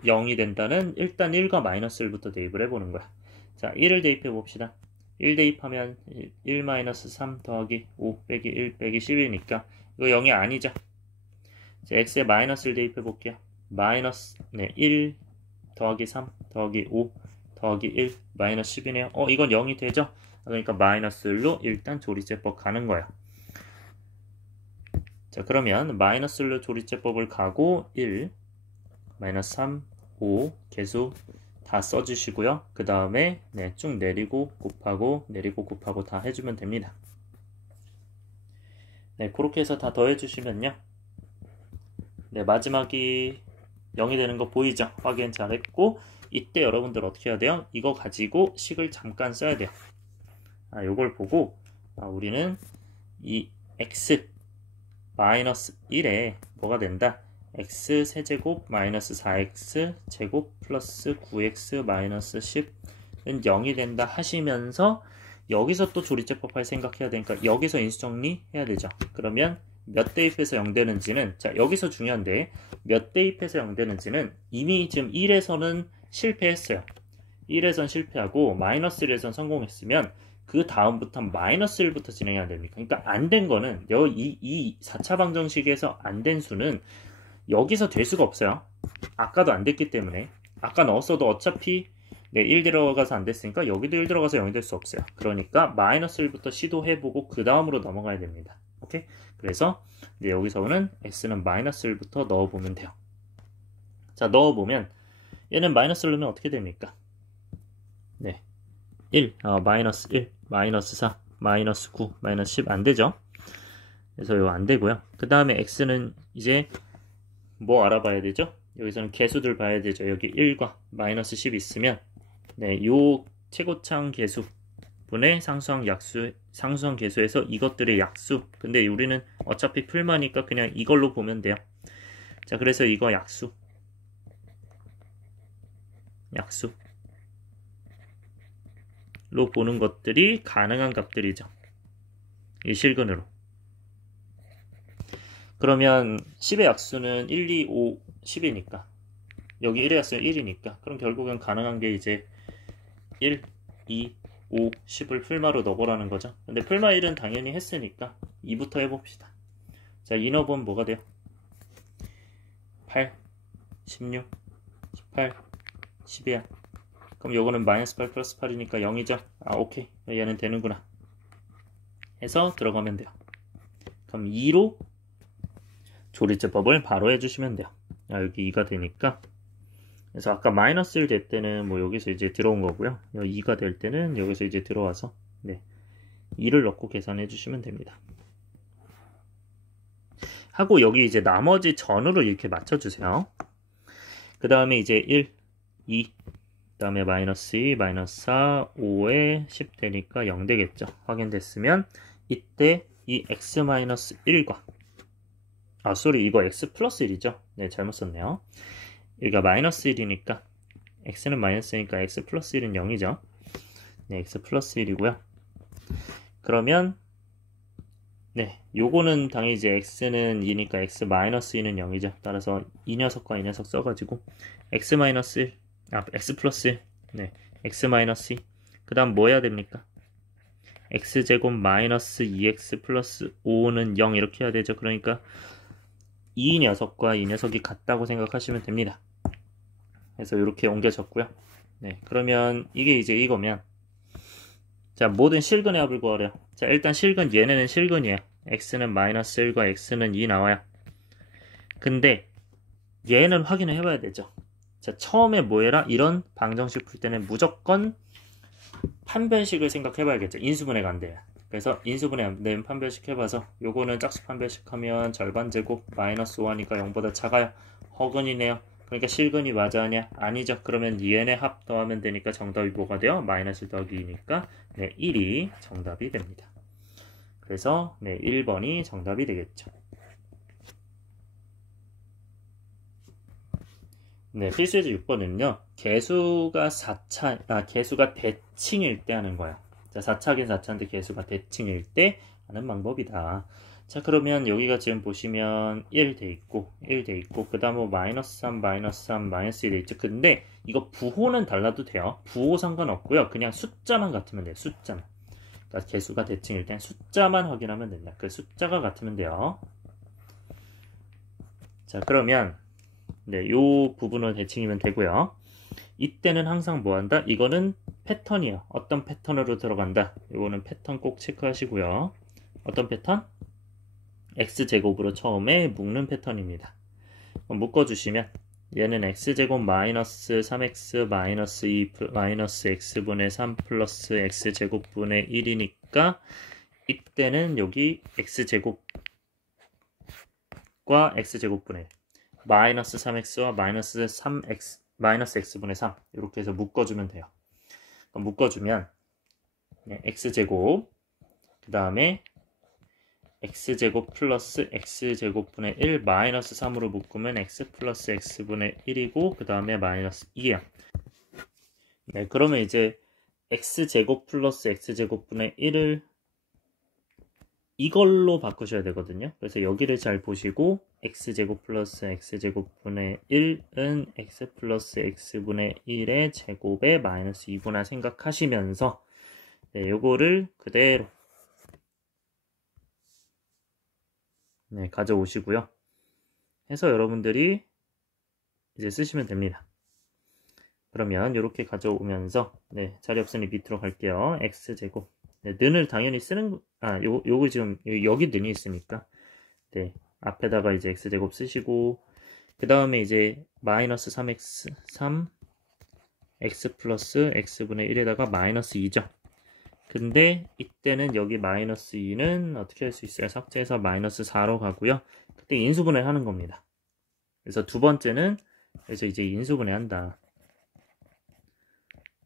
0이 된다는 일단 1과 마이너스 1부터 대입을 해보는 거야. 자, 1을 대입해 봅시다. 1 대입하면 1 마이너스 3 더하기 5 빼기 1 빼기 10이니까 이거 0이 아니죠. 자, x에 마이너스를 대입해 볼게요. 마이너스 1 더하기 3 더하기 5 더하기 1 마이너스 10이네요. 이건 0이 되죠? 그러니까 마이너스 1로 일단 조리제법 가는 거예요. 자, 그러면 마이너스 1로 조리제법을 가고 1 마이너스 3 5 개수 다 써주시고요. 그 다음에 쭉 내리고 곱하고 내리고 곱하고 다 해주면 됩니다. 네, 그렇게 해서 다 더해주시면요. 네, 마지막이 0이 되는 거 보이죠? 확인 잘했고 이때 여러분들 어떻게 해야 돼요? 이거 가지고 식을 잠깐 써야 돼요. 요걸 보고 우리는 이 x 마이너스 1에 뭐가 된다? x 세제곱 마이너스 4x 제곱 플러스 9x 마이너스 10은 0이 된다 하시면서 여기서 또 조리제법 할 생각해야 되니까 여기서 인수정리 해야 되죠. 그러면 몇 대입해서 0 되는지는 자 여기서 중요한데 몇 대입해서 0 되는지는 이미 지금 1에서는 실패했어요. 1에선 실패하고 마이너스 1에선 성공했으면 그 다음부터 마이너스 1부터 진행해야 됩니까? 그러니까 안 된 거는 이 4차 방정식에서 안 된 수는 여기서 될 수가 없어요. 아까도 안 됐기 때문에 아까 넣었어도 어차피 1 들어가서 안 됐으니까 여기도 1 들어가서 0이 될 수 없어요. 그러니까 마이너스 1부터 시도해보고 그 다음으로 넘어가야 됩니다. 오케이? 그래서 이제 여기서는 x는 마이너스 1부터 넣어보면 돼요. 자, 넣어보면 얘는 마이너스 1 넣으면 어떻게 됩니까? 네, 1, 마이너스 1, 마이너스 4, 마이너스 9, 마이너스 10 안 되죠? 그래서 이거 안 되고요. 그 다음에 x는 이제 뭐 알아봐야 되죠? 여기서는 개수들 봐야 되죠. 여기 1과 마이너스 10 있으면 요 최고창 개수분의 상수항 개수에서 이것들의 약수. 근데 우리는 어차피 풀마니까 그냥 이걸로 보면 돼요. 자, 그래서 이거 약수로 보는 것들이 가능한 값들이죠. 이 실근으로. 그러면 10의 약수는 1, 2, 5, 10이니까 여기 1의 약수는 1이니까 그럼 결국엔 가능한 게 이제 1, 2, 5, 10을 풀마로 넣어보라는 거죠. 근데 풀마 1은 당연히 했으니까 2부터 해봅시다. 자, 2 넣어보면 뭐가 돼요? 8, 16, 18, 12야. 그럼 요거는 마이너스 8 플러스 8이니까 0이죠. 오케이. 얘는 되는구나. 해서 들어가면 돼요. 그럼 2로 조리제법을 바로 해주시면 돼요. 여기 2가 되니까. 그래서 아까 마이너스 1 될 때는 뭐 여기서 이제 들어온 거고요. 2가 될 때는 여기서 이제 들어와서 2를 넣고 계산해 주시면 됩니다. 하고 여기 이제 나머지 전으로 이렇게 맞춰주세요. 그 다음에 이제 1, 2, 그 다음에 마이너스 2, 마이너스 4, 5에 10 되니까 0 되겠죠. 확인됐으면 이때 이 x-1과 이거 x 플러스 1이죠. 네, 잘못 썼네요. 여기가 마이너스 1이니까 x는 마이너스니까 x 플러스 1은 0이죠. 네, x 플러스 1이고요. 그러면 요거는 당연히 이제 x는 2니까 x 마이너스 2는 0이죠. 따라서 이 녀석과 이 녀석 써가지고 x 마이너스 1, x 플러스 1, x 마이너스 2. 그 다음 뭐 해야 됩니까? x제곱 마이너스 2x 플러스 5는 0 이렇게 해야 되죠. 그러니까 이 녀석과 이 녀석이 같다고 생각하시면 됩니다. 그래서 이렇게 옮겨졌고요. 그러면 이게 이제 이거면 자, 모든 실근의 합을 구하래요. 자, 일단 실근 얘네는 실근이에요. x는 마이너스 1과 x는 2 나와요. 근데 얘는 확인을 해봐야 되죠. 자, 처음에 뭐 해라? 이런 방정식 풀 때는 무조건 판별식을 생각해봐야겠죠. 인수분해가 안 돼요. 그래서 인수분해 안 되면 판별식 해봐서 요거는 짝수 판별식 하면 절반 제곱 마이너스 5하니까 0보다 작아요. 허근이네요. 그러니까 실근이 맞아냐? 아니죠. 그러면 얘네 합 더하면 되니까 정답이 뭐가 돼요? 마이너스 더하기 2니까 1이 정답이 됩니다. 그래서 1번이 정답이 되겠죠. 네, 필수예제 6번은요. 개수가 대칭일 때 하는 거야. 자, 4차긴 4차인데 개수가 대칭일 때 하는 방법이다. 자, 그러면 여기가 지금 보시면 1 돼 있고, 그 다음 뭐 마이너스 3, 마이너스 3, 마이너스 2 돼 있죠. 근데 이거 부호는 달라도 돼요. 부호 상관없고요. 그냥 숫자만 같으면 돼요. 숫자만. 그러니까 개수가 대칭일 땐 숫자만 확인하면 된다. 그 숫자가 같으면 돼요. 자, 그러면 네, 요 부분을 대칭이면 되고요. 이때는 항상 뭐 한다? 이거는 패턴이에요. 어떤 패턴으로 들어간다. 이거는 패턴 꼭 체크하시고요. 어떤 패턴? x제곱으로 처음에 묶는 패턴입니다. 묶어주시면 얘는 x제곱 마이너스 3x 마이너스 2 마이너스 x분의 3 플러스 x제곱분의 1이니까 이때는 여기 x제곱과 x제곱분의 마이너스 3x와 마이너스 3x 마이너스 x분의 3 이렇게 해서 묶어주면 돼요. 묶어주면 네, x제곱 그 다음에 x제곱 플러스 x제곱분의 1 마이너스 3으로 묶으면 x 플러스 x분의 1이고 그 다음에 마이너스 2야. 네, 그러면 이제 x제곱 플러스 x제곱분의 1을 이걸로 바꾸셔야 되거든요. 그래서 여기를 잘 보시고 x제곱 플러스 x제곱분의 1은 x 플러스 x분의 1의 제곱에 마이너스 2구나 생각하시면서 네, 요거를 그대로 네, 가져오시고요. 해서 여러분들이 이제 쓰시면 됩니다. 그러면 이렇게 가져오면서 네, 자리 없으니 밑으로 갈게요. x제곱 네, 는을 당연히 쓰는 요거 지금 여기 는이 있으니까 네, 앞에다가 이제 x제곱 쓰시고 그 다음에 이제 마이너스 3x 3 x 플러스 x분의 1에다가 마이너스 2죠. 근데 이때는 여기 마이너스 2는 어떻게 할 수 있어요? 삭제해서 마이너스 4로 가고요. 그때 인수분해 하는 겁니다. 그래서 두 번째는 그래서 이제 인수분해 한다.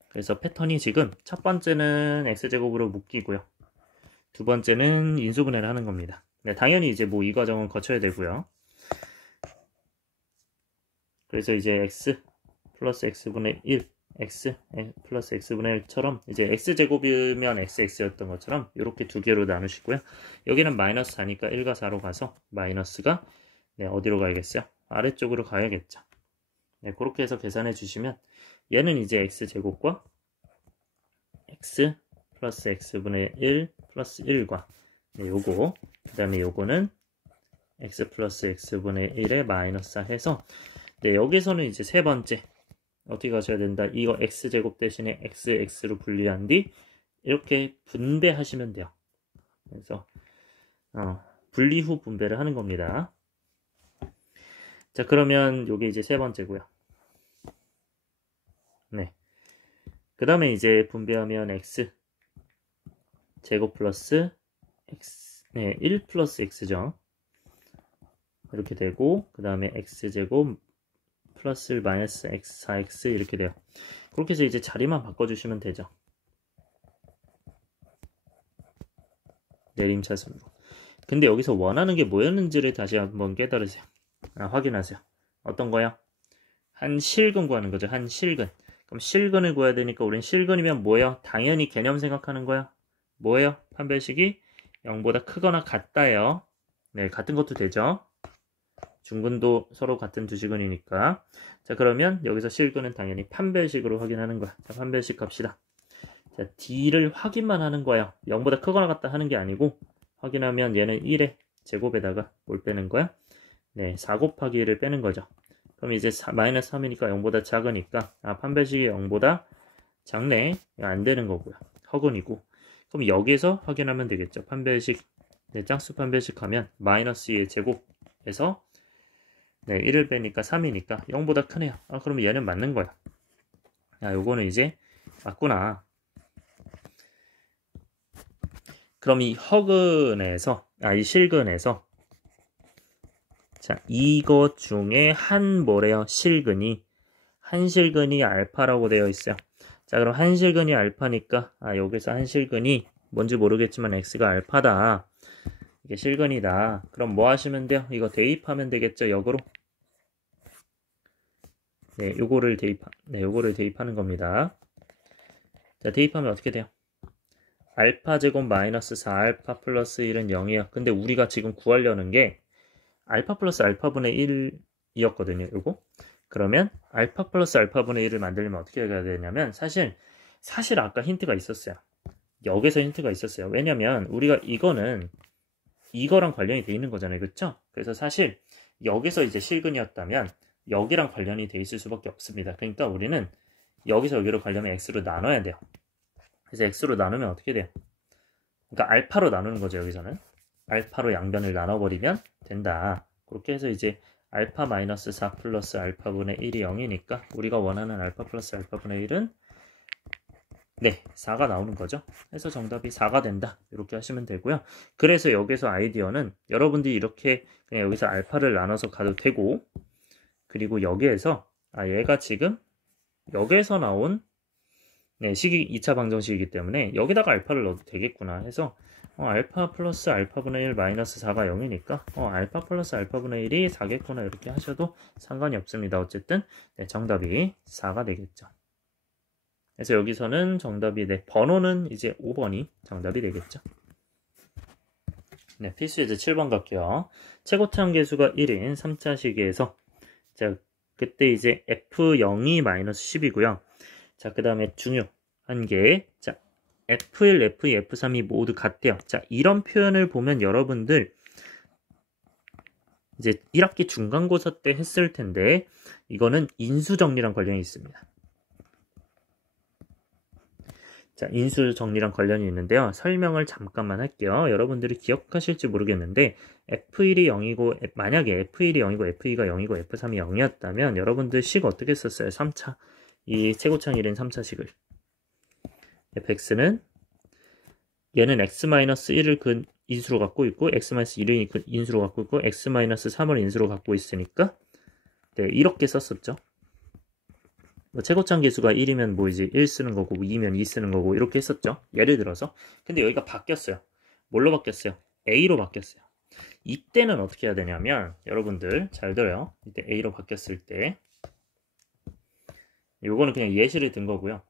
그래서 패턴이 지금 첫 번째는 x제곱으로 묶이고요. 두 번째는 인수분해를 하는 겁니다. 네, 당연히 이제 뭐 이 과정은 거쳐야 되고요. 그래서 이제 x 플러스 x분의 1 x 플러스 x분의 1처럼 이제 x제곱이면 xx였던 것처럼 이렇게 두 개로 나누시고요. 여기는 마이너스 4니까 1과 4로 가서 마이너스가 네, 어디로 가야겠어요? 아래쪽으로 가야겠죠. 네, 그렇게 해서 계산해 주시면 얘는 이제 x제곱과 x 플러스 x분의 1 플러스 1과 네, 요거 그 다음에 요거는 x 플러스 x분의 1에 마이너스 4 해서 네, 여기서는 이제 세 번째 어떻게 가셔야 된다. 이거 x제곱 대신에 x로 분리한 뒤 이렇게 분배하시면 돼요. 그래서 분리 후 분배를 하는 겁니다. 자, 그러면 요게 이제 세 번째고요. 네. 그 다음에 이제 분배하면 x 제곱 플러스 x 네, 1 플러스 x죠. 이렇게 되고 그 다음에 x제곱 플러스 1 마이너스 x 4x 이렇게 돼요. 그렇게 해서 이제 자리만 바꿔주시면 되죠. 내림차순으로. 근데 여기서 원하는 게 뭐였는지를 다시 한번 깨달으세요. 확인하세요. 어떤 거요? 한 실근 구하는 거죠. 한 실근. 그럼 실근을 구해야 되니까 우린 실근이면 뭐예요? 당연히 개념 생각하는 거야. 뭐예요? 판별식이 0보다 크거나 같다예요. 네, 같은 것도 되죠. 중근도 서로 같은 두 시근이니까. 자, 그러면 여기서 실근은 당연히 판별식으로 확인하는 거야. 자, 판별식 갑시다. 자, D를 확인만 하는 거예요. 0보다 크거나 같다 하는 게 아니고 확인하면 얘는 1의 제곱에다가 뭘 빼는 거야? 네, 4 곱하기 1을 빼는 거죠. 그럼 이제 마이너스 3이니까 0보다 작으니까 판별식이 0보다 작네. 안 되는 거고요. 허근이고. 그럼 여기서 확인하면 되겠죠. 판별식 네, 짝수 판별식 하면 마이너스 2의 제곱에서 네, 1을 빼니까 3이니까 0보다 크네요. 그러면 얘는 맞는 거야. 요거는 이제 맞구나. 그럼 이 허근에서 이 실근에서 자, 이것 중에 한 뭐래요? 실근이 한 실근이 알파라고 되어 있어요. 자, 그럼 한 실근이 알파니까 여기서 한 실근이 뭔지 모르겠지만 x가 알파다. 이게 실근이다. 그럼 뭐 하시면 돼요? 이거 대입하면 되겠죠, 역으로. 네, 요거를 대입하는 겁니다. 자, 대입하면 어떻게 돼요? 알파 제곱 마이너스 4알파 플러스 1은 0이에요. 근데 우리가 지금 구하려는 게 알파 플러스 알파분의 1이었거든요. 요거. 그러면 알파 플러스 알파분의 1을 만들려면 어떻게 해야 되냐면 사실 아까 힌트가 있었어요. 여기서 힌트가 있었어요. 왜냐면 우리가 이거는 이거랑 관련이 돼 있는 거잖아요. 그렇죠? 그래서 사실 여기서 이제 실근이었다면 여기랑 관련이 돼 있을 수밖에 없습니다. 그러니까 우리는 여기서 여기로 가려면 x로 나눠야 돼요. 그래서 x로 나누면 어떻게 돼요? 그러니까 알파로 나누는 거죠. 여기서는 알파로 양변을 나눠버리면 된다. 그렇게 해서 이제 알파 마이너스 4 플러스 알파분의 1이 0이니까 우리가 원하는 알파 플러스 알파분의 1은 네, 4가 나오는 거죠. 그래서 정답이 4가 된다. 이렇게 하시면 되고요. 그래서 여기서 아이디어는 여러분들이 이렇게 그냥 여기서 알파를 나눠서 가도 되고, 그리고 여기에서 얘가 지금 여기에서 나온 네, 식이 2차 방정식이기 때문에 여기다가 알파를 넣어도 되겠구나 해서 알파 플러스 알파분의 1 마이너스 4가 0이니까 알파 플러스 알파분의 1이 4겠구나 이렇게 하셔도 상관이 없습니다. 어쨌든 네, 정답이 4가 되겠죠. 그래서 여기서는 정답이 네, 번호는 이제 5번이 정답이 되겠죠. 네, 필수 예제 7번 갈게요. 최고차항 계수가 1인 3차 시기에서 자, 그때 이제 F0이 마이너스 10이고요. 자, 그 다음에 중요한 게 자, F1, F2, F3이 모두 같대요. 자, 이런 표현을 보면 여러분들 이제 1학기 중간고사 때 했을 텐데 이거는 인수정리랑 관련이 있습니다. 자, 인수정리랑 관련이 있는데요. 설명을 잠깐만 할게요. 여러분들이 기억하실지 모르겠는데 F1이 0이고 만약에 F1이 0이고 F2가 0이고 F3이 0이었다면 여러분들 식 어떻게 썼어요? 3차 이 최고차항 1인 3차식을 fx는 얘는 x-1을 그 인수로 갖고 있고 x-1을 그 인수로 갖고 있고 x-3을 인수로 갖고 있으니까 네, 이렇게 썼었죠. 뭐 최고차항 계수가 1이면 뭐 이제 1 쓰는 거고 2면 2 쓰는 거고 이렇게 했었죠. 예를 들어서. 근데 여기가 바뀌었어요. 뭘로 바뀌었어요? a로 바뀌었어요. 이때는 어떻게 해야 되냐면 여러분들 잘 들어요. 이때 a로 바뀌었을 때 요거는 그냥 예시를 든 거고요.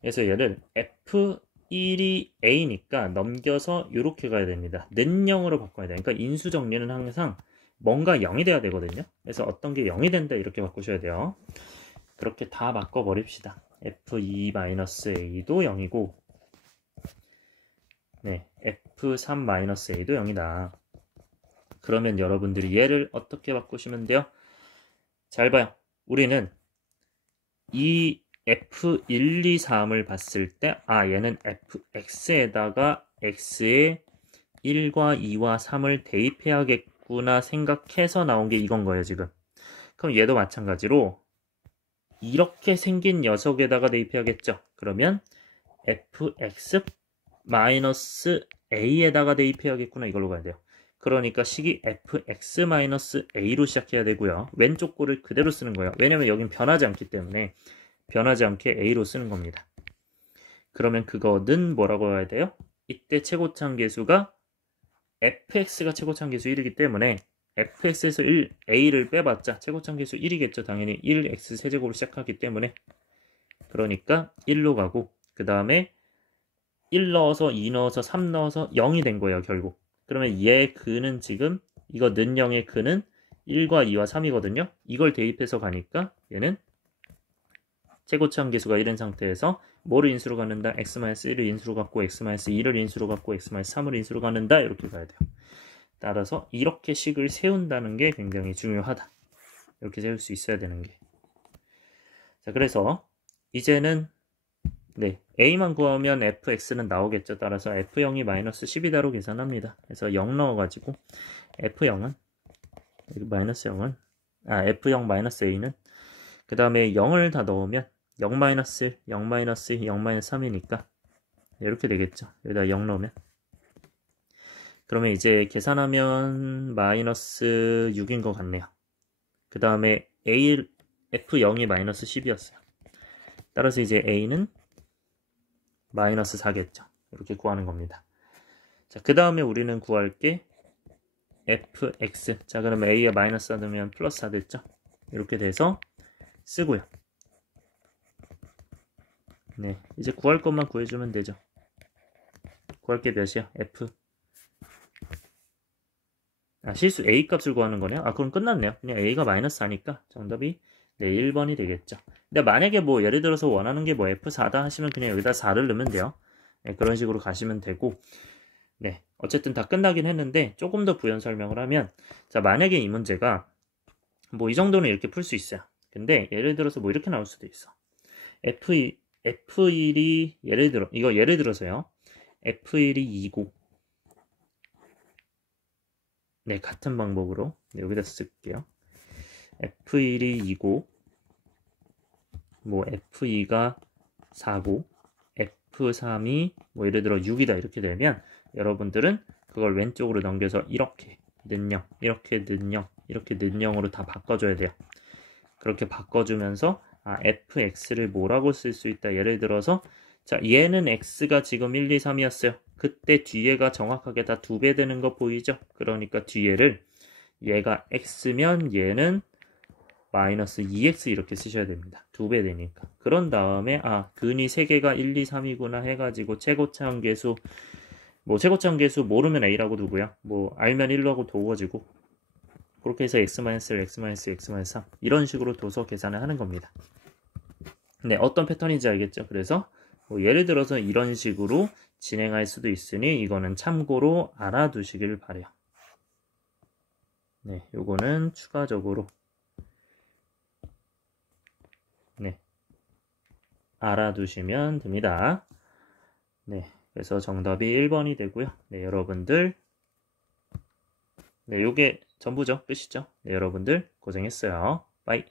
그래서 얘를 F1이 A니까 넘겨서 이렇게 가야 됩니다. 는 0으로 바꿔야 돼요. 그러니까 인수정리는 항상 뭔가 0이 돼야 되거든요. 그래서 어떤 게 0이 된다 이렇게 바꾸셔야 돼요. 그렇게 다 바꿔버립시다. F2-A도 0이고 네, F3-A도 0이다. 그러면 여러분들이 얘를 어떻게 바꾸시면 돼요? 잘 봐요. 우리는 이 F1, 2, 3을 봤을 때 얘는 fx에다가 x에 1과 2와 3을 대입해야겠구나 생각해서 나온 게 이건 거예요 지금. 그럼 얘도 마찬가지로 이렇게 생긴 녀석에다가 대입해야겠죠. 그러면 fx-a에다가 대입해야겠구나 이걸로 가야 돼요. 그러니까 식이 fx-a로 시작해야 되고요. 왼쪽 꼴을 그대로 쓰는 거예요. 왜냐면 여긴 변하지 않기 때문에 변하지 않게 a로 쓰는 겁니다. 그러면 그거는 뭐라고 해야 돼요? 이때 최고차항 계수가 fx가 최고차항 계수 1이기 때문에 fx에서 1, a를 빼봤자 최고차항 계수 1이겠죠. 당연히 1x 세제곱으로 시작하기 때문에 그러니까 1로 가고 그 다음에 1 넣어서 2 넣어서 3 넣어서 0이 된 거예요 결국. 그러면 얘 그는 지금 이거 는 0의 그는 1과 2와 3이거든요. 이걸 대입해서 가니까 얘는 최고차항 계수가 1인 상태에서 뭐를 인수로 갖는다? x-1을 인수로 갖고 x-2를 인수로 갖고 x-3을 인수로 갖는다. 이렇게 가야 돼요. 따라서 이렇게 식을 세운다는 게 굉장히 중요하다. 이렇게 세울 수 있어야 되는 게. 자, 그래서 이제는 네, a만 구하면 fx는 나오겠죠. 따라서 f0이 마이너스 10이다로 계산합니다. 그래서 0 넣어가지고 f0은 여기 마이너스 0은 f0 마이너스 a는 그 다음에 0을 다 넣으면 0 마이너스 1, 0 마이너스 2, 0 마이너스 3이니까 이렇게 되겠죠. 여기다 0 넣으면 그러면 이제 계산하면 마이너스 6인 것 같네요. 그 다음에 f0이 마이너스 10이었어요. 따라서 이제 a는 마이너스 4겠죠. 이렇게 구하는 겁니다. 자, 그 다음에 우리는 구할 게 fx. 자, 그러면 a에 마이너스 4 넣으면 플러스 4 됐죠? 이렇게 돼서 쓰고요. 네, 이제 구할 것만 구해주면 되죠. 구할 게 몇이야? f. 실수 a 값을 구하는 거네요. 그럼 끝났네요. 그냥 a가 마이너스 4니까 정답이 네, 1번이 되겠죠. 근데 만약에 뭐 예를 들어서 원하는 게 뭐 f4다 하시면 그냥 여기다 4를 넣으면 돼요. 네, 그런 식으로 가시면 되고, 네, 어쨌든 다 끝나긴 했는데 조금 더 부연 설명을 하면, 자, 만약에 이 문제가 뭐 이 정도는 이렇게 풀 수 있어요. 근데 예를 들어서 뭐 이렇게 나올 수도 있어. F1이 예를 들어서요. F1이 2고, 네, 같은 방법으로 네, 여기다 쓸게요. F1이 2고, 뭐 F2가 4고, F3이 뭐 예를 들어 6이다 이렇게 되면 여러분들은 그걸 왼쪽으로 넘겨서 이렇게 는 0, 이렇게 는 0, 이렇게 는 0으로 다 바꿔줘야 돼요. 그렇게 바꿔주면서 fx를 뭐라고 쓸 수 있다. 예를 들어서 자, 얘는 x가 지금 1, 2, 3이었어요. 그때 뒤에가 정확하게 다 2배 되는 거 보이죠? 그러니까 뒤에를 얘가 x면 얘는 마이너스 2x 이렇게 쓰셔야 됩니다. 2배 되니까. 그런 다음에 근이 3개가 1, 2, 3이구나 해가지고 최고차항 계수 최고차항계수 모르면 a라고 두고요. 뭐 알면 1로 하고 도워지고 그렇게 해서 x-1, x-3 이런 식으로 둬서 계산을 하는 겁니다. 네, 어떤 패턴인지 알겠죠? 그래서 뭐 예를 들어서 이런 식으로 진행할 수도 있으니 이거는 참고로 알아두시길 바래요. 네, 요거는 추가적으로 네, 알아두시면 됩니다. 네, 그래서 정답이 1번이 되고요. 네, 여러분들 네, 요게 전부죠. 끝이죠. 네, 여러분들 고생했어요. 빠이.